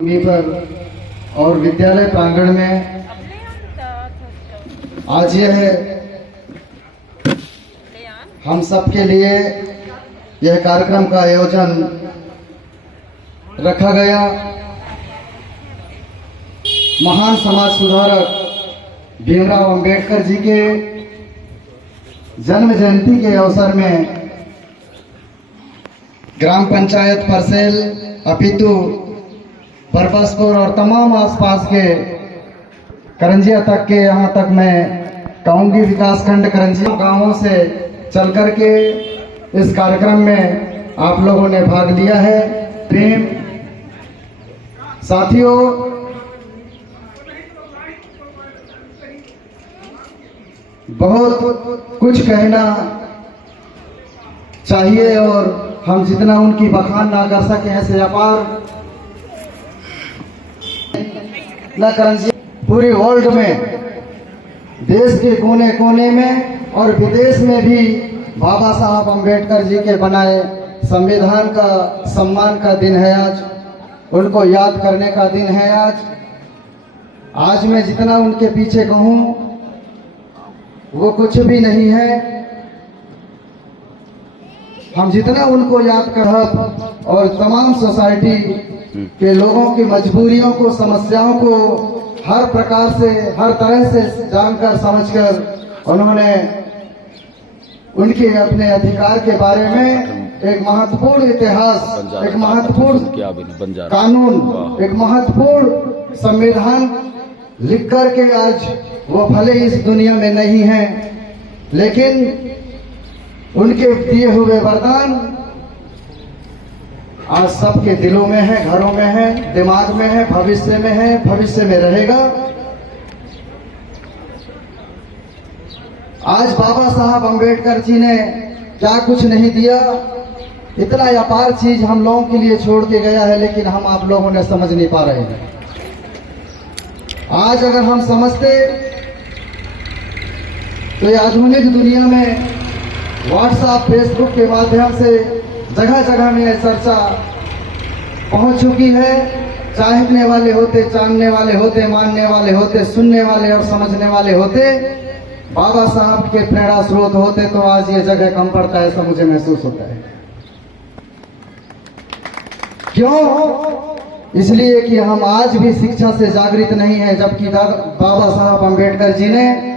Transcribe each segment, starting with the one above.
पर और विद्यालय प्रांगण में आज यह हम सबके लिए यह कार्यक्रम का आयोजन रखा गया। महान समाज सुधारक भीमराव अंबेडकर जी के जन्म जयंती के अवसर में ग्राम पंचायत परसेल, अपितु, बरबसपुर और तमाम आसपास के करंजिया तक के यहाँ तक मैं कहूँगी विकासखंड करंजिया गांवों से चल कर के इस कार्यक्रम में आप लोगों ने भाग लिया है। प्रेम साथियों, बहुत कुछ कहना चाहिए और हम जितना उनकी बखान ना कर सके ऐसे अपार न करंजिया पूरे वर्ल्ड में, देश के कोने कोने में और विदेश में भी बाबा साहब अंबेडकर जी के बनाए संविधान का सम्मान का दिन है। आज उनको याद करने का दिन है। आज मैं जितना उनके पीछे कहूँ वो कुछ भी नहीं है। हम जितना उनको याद कर और तमाम सोसाइटी के लोगों की मजबूरियों को, समस्याओं को हर प्रकार से, हर तरह से जानकर समझकर उन्होंने उनके अपने अधिकार के बारे में एक महत्वपूर्ण इतिहास, एक महत्वपूर्ण कानून, एक महत्वपूर्ण संविधान लिख कर के आज वो भले इस दुनिया में नहीं हैं, लेकिन उनके दिए हुए वरदान आज सबके दिलों में है, घरों में है, दिमाग में है, भविष्य में है, भविष्य में रहेगा। आज बाबा साहब अंबेडकर जी ने क्या कुछ नहीं दिया, इतना अपार चीज हम लोगों के लिए छोड़ के गया है, लेकिन हम आप लोगों ने समझ नहीं पा रहे हैं। आज अगर हम समझते तो ये आधुनिक दुनिया में व्हाट्सएप, फेसबुक के माध्यम से जगह जगह में चर्चा पहुंच चुकी है। चाहने वाले होते, जानने वाले होते, मानने वाले होते, सुनने वाले और समझने वाले होते, बाबा साहब के प्रेरणा स्रोत होते तो आज ये जगह कम पड़ता है, ऐसा मुझे महसूस होता है। क्यों? इसलिए कि हम आज भी शिक्षा से जागृत नहीं है, जबकि बाबा साहब अंबेडकर जी ने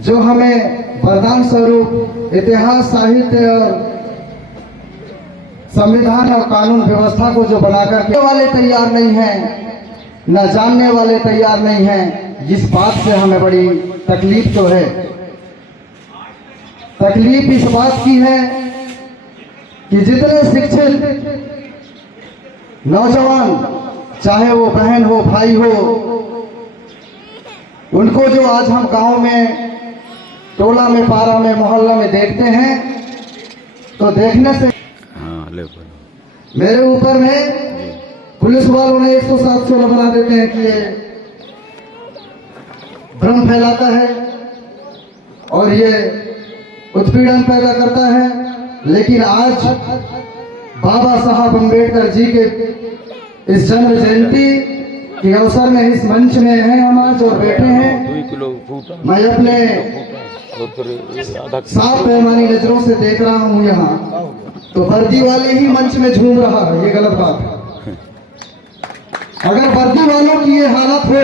जो हमें वरदान स्वरूप इतिहास, साहित्य और संविधान और कानून व्यवस्था को जो बनाकर के वाले तैयार नहीं हैं, न जानने वाले तैयार नहीं हैं, जिस बात से हमें बड़ी तकलीफ तो है। तकलीफ इस बात की है कि जितने शिक्षित नौजवान, चाहे वो बहन हो, भाई हो, उनको जो आज हम गांव में, टोला में, पारा में, मोहल्ला में देखते हैं, तो देखने से मेरे ऊपर में पुलिस वालों ने 107 बना देते हैं कि ये भ्रम फैलाता है और ये उत्पीड़न पैदा करता है। लेकिन आज बाबा साहब अंबेडकर जी के इस जन्म जयंती के अवसर में इस मंच में हैं हम आज और बैठे हैं। मैं अपने साफ पैमानी नजरों से देख रहा हूँ यहाँ तो वर्दी वाले ही मंच में झूम रहा है, ये गलत बात है। अगर वर्दी वालों की ये हालत हो,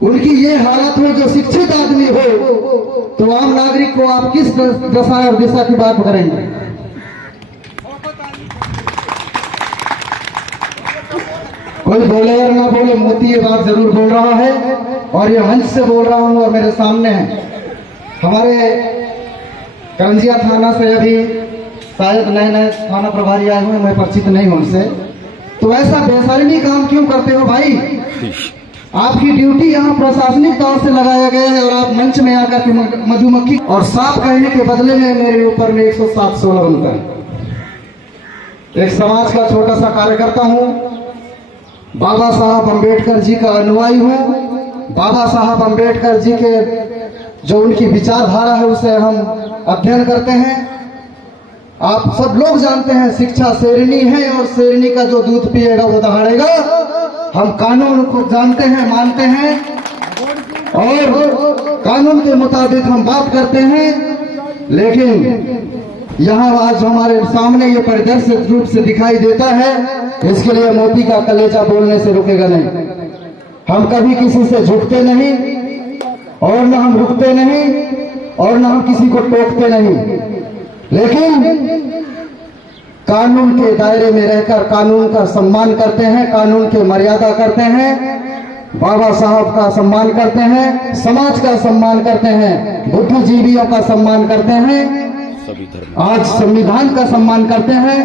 उनकी ये हालत हो, जो शिक्षित आदमी हो, तो आम नागरिक को आप किस दशा और दिशा की बात करेंगे? कोई बोले या ना बोले, मोदी ये बात जरूर बोल रहा है और ये मंच से बोल रहा हूँ और मेरे सामने है। हमारे करंजिया थाना से अभी शायद नए नए थाना प्रभारी आए हुए, मैं परिचित नहीं हूं उनसे। तो ऐसा बेशर्मी काम क्यों करते हो भाई? आपकी ड्यूटी यहाँ प्रशासनिक तौर से लगाया गया है और आप मंच में आकर के मधुमक्खी और सांप कहने के बदले में मेरे ऊपर में 107 बनता है। एक समाज का छोटा सा कार्यकर्ता हूँ, बाबा साहब अंबेडकर जी का अनुयायी हूँ। बाबा साहब अंबेडकर जी के जो उनकी विचारधारा है उसे हम अध्ययन करते हैं। आप सब लोग जानते हैं शिक्षा शेरनी है और शेरनी का जो दूध पिएगा वो दहाड़ेगा। हम कानून को जानते हैं, मानते हैं और कानून के मुताबिक हम बात करते हैं। लेकिन यहाँ आज हमारे सामने ये परिदृश्य रूप से दिखाई देता है, इसके लिए मोदी का कलेजा बोलने से रुकेगा नहीं। हम कभी किसी से झुकते नहीं और न हम रुकते नहीं और न हम किसी को टोकते नहीं, लेकिन कानून के दायरे में रहकर कानून का सम्मान करते हैं, कानून की मर्यादा करते हैं, बाबा साहब का सम्मान करते हैं, समाज का सम्मान करते हैं, बुद्धिजीवियों का सम्मान करते हैं, आज संविधान का सम्मान करते हैं,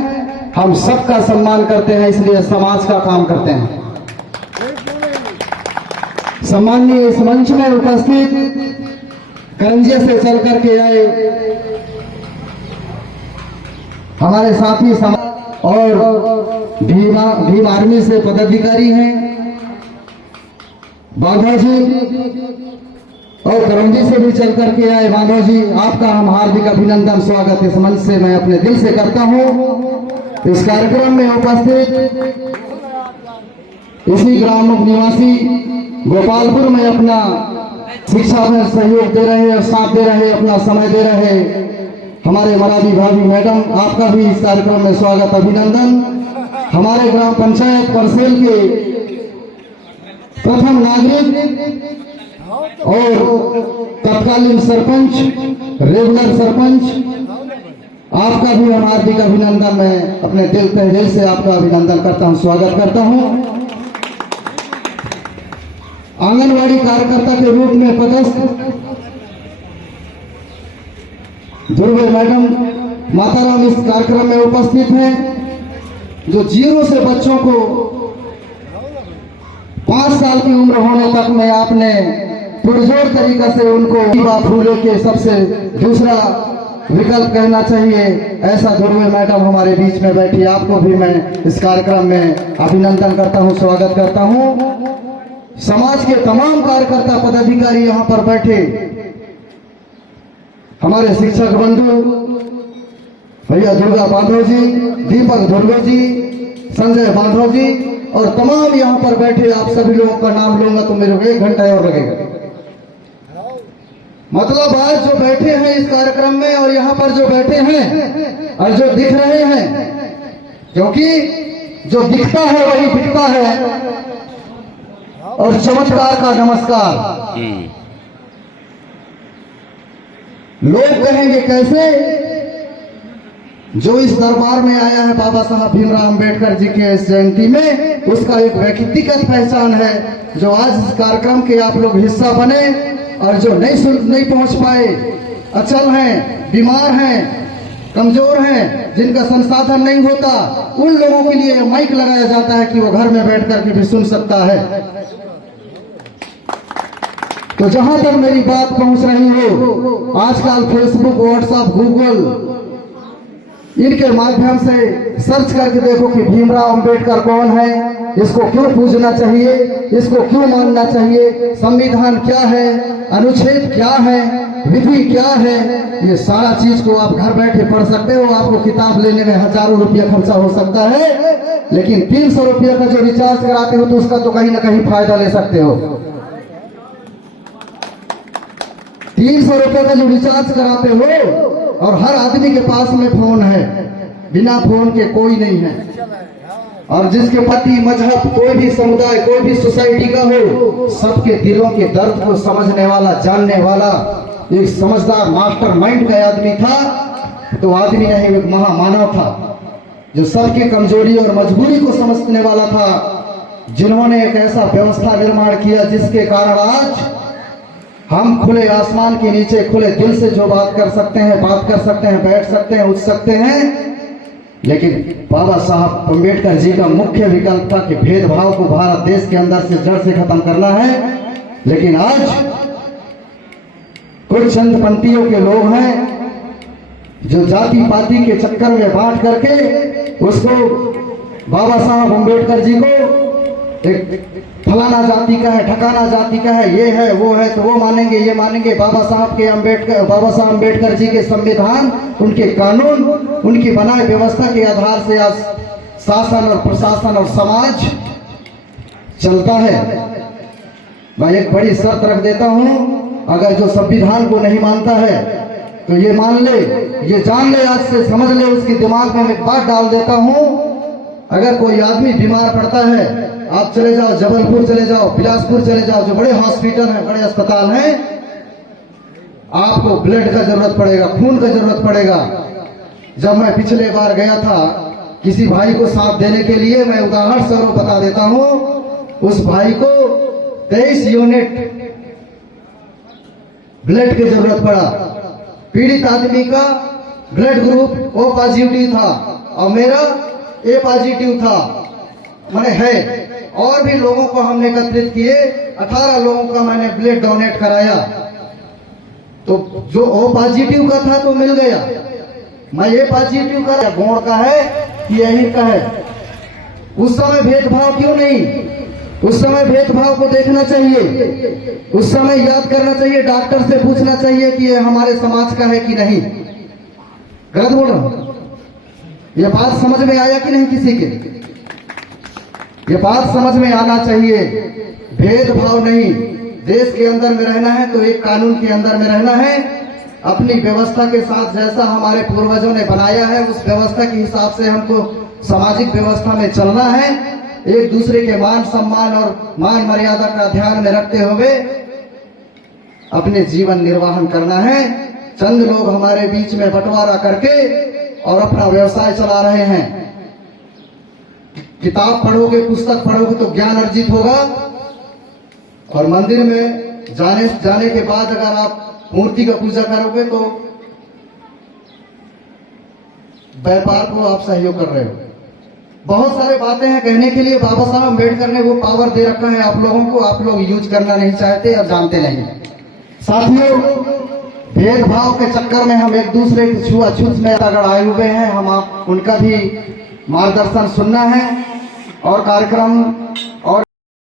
हम सबका सम्मान करते हैं, इसलिए समाज का काम करते हैं। सम्माननीय इस मंच में उपस्थित करंजे से चल करके आए हमारे साथी समाज और भीम आर्मी से पदाधिकारी हैं बाघा जी, और करंजी से भी चल करके आए माधव जी, आपका हम हार्दिक अभिनंदन स्वागत इस मंच से मैं अपने दिल से करता हूं। इस कार्यक्रम में उपस्थित इसी ग्राम निवासी गोपालपुर में अपना शिक्षा में सहयोग दे रहे और साथ दे रहे, अपना समय दे रहे हमारे मराठी भाभी मैडम, आपका भी इस कार्यक्रम में स्वागत अभिनंदन। हमारे ग्राम पंचायत परसेल के प्रथम नागरिक और तत्कालीन सरपंच, रेगुलर सरपंच, आपका भी हम हार्दिक अभिनंदन, मैं अपने दिल से आपका अभिनंदन करता हूं, स्वागत करता हूं। आंगनवाड़ी कार्यकर्ता के रूप में पदस्थ ध्रुव मैडम माताराम इस कार्यक्रम में उपस्थित हैं, जो 0 से बच्चों को 5 साल की उम्र होने तक में आपने पुरजोर तरीका से उनको फूले के सबसे दूसरा विकल्प कहना चाहिए, ऐसा ध्रुव मैडम हमारे बीच में बैठी, आपको भी मैं इस कार्यक्रम में अभिनंदन करता हूं, स्वागत करता हूं। समाज के तमाम कार्यकर्ता पदाधिकारी यहाँ पर बैठे, हमारे शिक्षक बंधु भैया दुर्गा बांधव जी, दीपक धुर्वे जी, संजय बांधव जी और तमाम यहाँ पर बैठे, आप सभी लोगों का नाम लूंगा तो मेरे को 1 घंटा और लगेगा। मतलब आज जो बैठे हैं इस कार्यक्रम में और यहाँ पर जो बैठे हैं और जो दिख रहे हैं, क्योंकि जो दिखता है वही बिकता है, और चमत्कार का नमस्कार। लोग कहेंगे कैसे, जो इस दरबार में आया है बाबा साहब भीमराव अंबेडकर जी के इस जयंती में, उसका एक व्यक्तिगत पहचान है, जो आज इस कार्यक्रम के आप लोग हिस्सा बने और जो नहीं पहुंच पाए, अचल हैं, बीमार हैं, कमजोर हैं, जिनका संसाधन नहीं होता, उन लोगों के लिए माइक लगाया जाता है कि वो घर में बैठ करके भी सुन सकता है। तो जहां तक मेरी बात पहुंच रही हो, आजकल फेसबुक, व्हाट्सएप, गूगल, इनके माध्यम से सर्च करके देखो कि भीमराव अंबेडकर कौन है, इसको क्यों पूजना चाहिए, इसको क्यों मानना चाहिए, संविधान क्या है, अनुच्छेद क्या है, विधि क्या है, ये सारा चीज को आप घर बैठे पढ़ सकते हो। आपको किताब लेने में हजारों रुपया खर्चा हो सकता है, लेकिन 300 रुपया का जो रिचार्ज कराते हो तो उसका तो कहीं ना कहीं फायदा ले सकते हो। 300 रुपये का जो रिचार्ज कराते हो, और हर आदमी के पास में फोन है, बिना फोन के कोई नहीं है, और जिसके पति मजहब कोई भी समुदाय, कोई भी सोसाइटी का हो, सबके दिलों के दर्द को समझने वाला, जानने वाला एक समझदार मास्टर माइंड का आदमी था। तो आदमी नहीं, एक महामानव था, जो सबकी कमजोरी और मजबूरी को समझने वाला था, जिन्होंने एक ऐसा व्यवस्था निर्माण किया जिसके कारण आज हम खुले आसमान के नीचे खुले दिल से जो बात कर सकते हैं, बैठ सकते हैं, उठ सकते हैं। लेकिन बाबा साहब अम्बेडकर जी का मुख्य विकल्प था कि भेदभाव को भारत देश के अंदर से जड़ से खत्म करना है। लेकिन आज कुछ चंदपंथियों के लोग हैं जो जाति पाति के चक्कर में बांट करके उसको, बाबा साहब अम्बेडकर जी को एक फलाना जाति का है, ठकाना जाति का है, ये है वो है, तो वो मानेंगे ये मानेंगे। बाबा साहब अम्बेडकर जी के संविधान, उनके कानून, उनकी बनाई व्यवस्था के आधार से आज शासन और प्रशासन और समाज चलता है। मैं एक बड़ी शर्त रख देता हूं, अगर जो संविधान को नहीं मानता है तो ये मान ले, ये जान ले, आज से समझ ले, उसके दिमाग में एक बात डाल देता हूं, अगर कोई आदमी बीमार पड़ता है, आप चले जाओ जबलपुर चले जाओ, बिलासपुर चले जाओ, जो बड़े हॉस्पिटल हैं, बड़े अस्पताल हैं, आपको ब्लड का जरूरत पड़ेगा, खून का जरूरत पड़ेगा। जब मैं पिछले बार गया था किसी भाई को सांप देने के लिए, मैं उदाहरण स्वरूप बता देता हूं, उस भाई को 23 यूनिट ब्लड की जरूरत पड़ा। पीड़ित आदमी का ब्लड ग्रुप O पॉजिटिव था और मेरा A पॉजिटिव था, मैंने है। और भी लोगों को हमने एकत्रित किए, 18 लोगों का मैंने ब्लड डोनेट कराया। तो जो O पॉजिटिव का था तो मिल गया, मैं A पॉजिटिव का गोड़ का है कि यही का है। उस समय भेदभाव क्यों नहीं? उस समय भेदभाव को देखना चाहिए, उस समय याद करना चाहिए, डॉक्टर से पूछना चाहिए कि ये हमारे समाज का है कि नहीं। गलत बोल रहा हूं? ये बात समझ में आया कि नहीं किसी के? ये बात समझ में आना चाहिए। भेदभाव नहीं, देश के अंदर में रहना है तो एक कानून के अंदर में रहना है, अपनी व्यवस्था के साथ जैसा हमारे पूर्वजों ने बनाया है उस व्यवस्था के हिसाब से हमको सामाजिक व्यवस्था में चलना है। एक दूसरे के मान सम्मान और मान मर्यादा का ध्यान में रखते हुए अपने जीवन निर्वाहन करना है। चंद लोग हमारे बीच में बंटवारा करके और अपना व्यवसाय चला रहे हैं। किताब पढ़ोगे, पुस्तक पढ़ोगे तो ज्ञान अर्जित होगा, और मंदिर में जाने के बाद अगर आप मूर्ति का पूजा करोगे तो व्यापार को आप सहयोग कर रहे हो। बहुत सारे बातें हैं कहने के लिए, बाबा साहब अम्बेडकर ने वो पावर दे रखा है आप लोगों को, आप लोग यूज करना नहीं चाहते और जानते नहीं। साथियों, भेदभाव के चक्कर में हम एक दूसरे की छुआछूत में अगर आए हुए हैं, हम आप उनका भी मार्गदर्शन सुनना है और कार्यक्रम